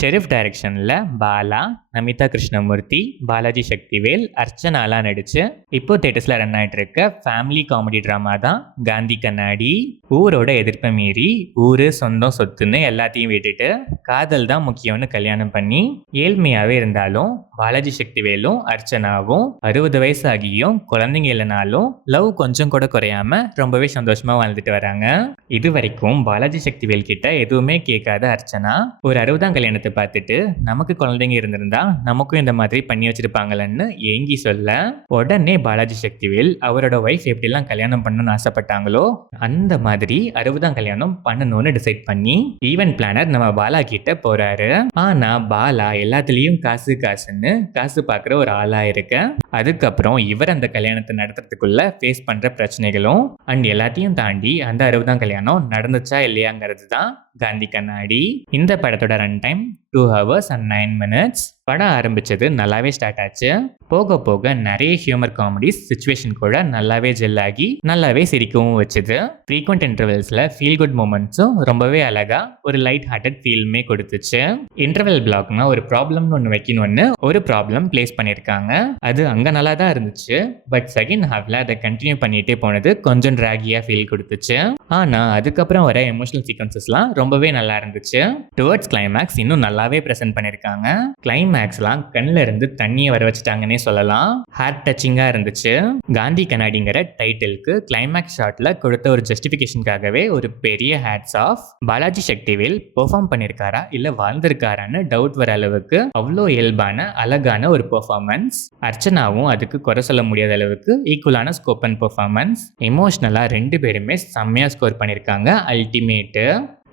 ஷெரீஃப் டைரக்ஷன்ல பாலா, நமிதா கிருஷ்ணமூர்த்தி, பாலாஜி சக்திவேல், அர்ச்சனாலாம் நடிச்சு இப்போ தியேட்டர்ஸ்ல ரன் ஆயிட்டு இருக்க ஃபேமிலி காமெடி ட்ராமா தான் காந்தி கண்ணாடி. ஊரோட எதிர்ப்பை மீறி ஊரு சொந்தம் சொத்துன்னு எல்லாத்தையும் விட்டுட்டு காதல் தான் முக்கியம்னு கல்யாணம் பண்ணி ஏழ்மையாவே இருந்தாலும் பாலாஜி சக்திவேலும் அர்ச்சனாவும் 60 வயசு ஆகியும் குழந்தைங்க இல்லைனாலும் லவ் கொஞ்சம் கூட குறையாம ரொம்பவே சந்தோஷமா வாழ்ந்துட்டு வராங்க. இது வரைக்கும் பாலாஜி சக்திவேல் கிட்ட எதுவுமே கேட்காத அர்ச்சனா ஒரு 60ஆம் கல்யாணத்தை பார்த்துட்டு நமக்கு குழந்தைங்க இருந்திருந்தா நமக்கும் இந்த மாதிரி பண்ணி வச்சிருப்பாங்களன்னு ஏங்கி சொல்ல, உடனே பாலாஜி சக்திவேல் அவரோட ஒய்ஃப் எப்படிலாம் கல்யாணம் பண்ணணும்னு ஆசைப்பட்டாங்களோ அந்த மாதிரி 60ஆம் கல்யாணம் பண்ணணும்னு டிசைட் பண்ணி ஈவென்ட் பிளானர் நம்ம பாலா கிட்ட போறாரு. ஆனா பாலா எல்லாத்துலயும் காசு காசுன்னு காசு பார்க்குற ஒரு ஆளா இருக்க, அதுக்கப்புறம் இவர் அந்த கல்யாணத்தை நடத்துறதுக்குள்ள ஃபேஸ் பண்ற பிரச்சனைகளும் அண்ட் எல்லாத்தையும் தாண்டி அந்த 60ஆம் கல்யாணம் நடந்துச்சா இல்லையாங்கிறது தான் காந்தி கண்ணாடி. இந்த படத்தோட run time 2 hours and 9 minutes. படம் ஆரம்பிச்சது நல்லாவே ஸ்டார்ட் ஆச்சு. போக போக நிறைய ஹியூமர் காமெடிஸ் சுச்சுவேஷன் கூட நல்லாவே ஜெல் ஆகி நல்லாவே சிரிக்கவும் வச்சுது. ஃப்ரீக்வெண்ட் இன்டர்வெல்ஸ்ல ஃபீல் குட் மூமெண்ட்ஸும் ரொம்பவே அழகா ஒரு லைட் ஹார்ட்டட் ஃபீலுமே கொடுத்துச்சு. இன்டர்வெல் பிளாக்னா ஒரு ப்ராப்ளம்னு ஒன்று வைக்கணும்னு ஒரு ப்ராப்ளம் பிளேஸ் பண்ணியிருக்காங்க. அது அங்கே நல்லா தான் இருந்துச்சு. பட் செகண்ட் ஹாஃப்ல அதை கண்டினியூ பண்ணிட்டே போனது கொஞ்சம் ட்ராகியா ஃபீல் கொடுத்துச்சு. ஆனா அதுக்கப்புறம் வர எமோஷனல் சீக்வன்சஸ்லாம் ரொம்பவே நல்லா இருந்துச்சு. டுவர்ட்ஸ் கிளைமேக்ஸ் இன்னும் நல்லாவே ப்ரெசென்ட் பண்ணியிருக்காங்க. கிளைமேக்ஸ்லாம் கண்ணில் இருந்து தண்ணியை வர வச்சுட்டாங்கன்னே சொல்லலாம். ஹார்ட் டச்சிங்காக இருந்துச்சு. காந்தி கண்ணாடிங்கிற டைட்டிலுக்கு கிளைமேக்ஸ் ஷாட்ல கொடுத்த ஒரு ஜஸ்டிஃபிகேஷனுக்காகவே ஒரு பெரிய hats off. Balaji Sakthivel perform பண்ணியிருக்காரா இல்லை வாழ்ந்திருக்காரான்னு டவுட் வர அளவுக்கு அவ்வளோ இயல்பான அழகான ஒரு பெர்ஃபார்மன்ஸ். அர்ச்சனாவும் அதுக்கு குறை சொல்ல முடியாத அளவுக்கு ஈக்குவலான ஸ்கோப் அண்ட் பெர்ஃபார்மன்ஸ். எமோஷ்னலாக ரெண்டு பேருமே செம்மையாக ஸ்கோர் பண்ணியிருக்காங்க. அல்டிமேட்டு.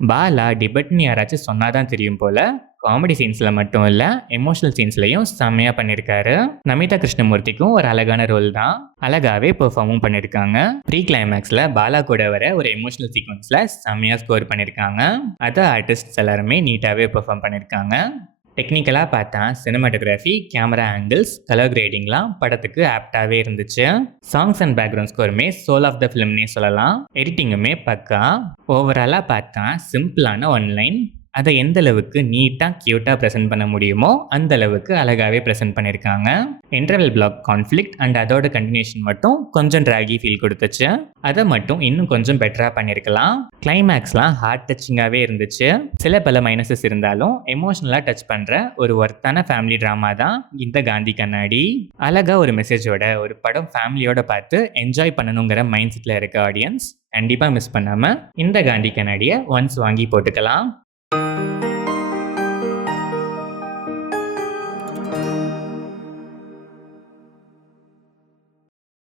பாலா டிபேட்னு யாராச்சும் சொன்னாதான் தெரியும் போல காமெடி சீன்ஸ்ல மட்டும் இல்ல எமோஷனல் சீன்ஸ்லயும் செம்மையா பண்ணிருக்காரு. நமிதா கிருஷ்ணமூர்த்திக்கும் ஒரு அழகான ரோல் தான். அழகாவே பெர்ஃபார்மும் பண்ணிருக்காங்க. ப்ரீ கிளைமேக்ஸ்ல பாலா கூட வர ஒரு எமோஷனல் சீக்வன்ஸ்ல செம்மையா ஸ்கோர் பண்ணிருக்காங்க. அதர் ஆர்டிஸ்ட் எல்லாருமே நீட்டாவே பெர்ஃபார்ம் பண்ணிருக்காங்க. டெக்னிக்கலாக பார்த்தா சினிமாட்டோகிராஃபி, கேமரா ஆங்கிள்ஸ், கலர் கிரேடிங்லாம் படத்துக்கு ஆப்டாகவே இருந்துச்சு. சாங்ஸ் அண்ட் பேக்ரவுண்ட் ஸ்கோருமே சோல் ஆஃப் த ஃபிலிம்னே சொல்லலாம். எடிட்டிங்குமே பக்கா. ஓவராலாக பார்த்தா சிம்பிளான ஒன்லைன் அதை எந்த அளவுக்கு நீட்டாக க்யூட்டாக ப்ரெசென்ட் பண்ண முடியுமோ அந்த அளவுக்கு அழகாகவே ப்ரெசென்ட் பண்ணியிருக்காங்க. இன்டர்வல் பிளாக் கான்ஃப்ளிக்ட் அண்ட் அதோட கண்டினியூஷன் மட்டும் கொஞ்சம் ட்ராகி ஃபீல் கொடுத்துச்சு. அதை மட்டும் இன்னும் கொஞ்சம் பெட்டராக பண்ணியிருக்கலாம். கிளைமேக்ஸ்லாம் ஹார்ட் டச்சிங்காகவே இருந்துச்சு. சில பல மைனஸஸ் இருந்தாலும் எமோஷ்னலாக டச் பண்ணுற ஒரு ஒர்த்தான ஃபேமிலி ட்ராமா தான் இந்த காந்தி கண்ணாடி. அழகாக ஒரு மெசேஜோட ஒரு படம் ஃபேமிலியோட பார்த்து என்ஜாய் பண்ணணுங்கிற மைண்ட் செட்டில் இருக்க ஆடியன்ஸ் கண்டிப்பாக மிஸ் பண்ணாமல் இந்த காந்தி கண்ணாடியை ஒன்ஸ் வாங்கி போட்டுக்கலாம்.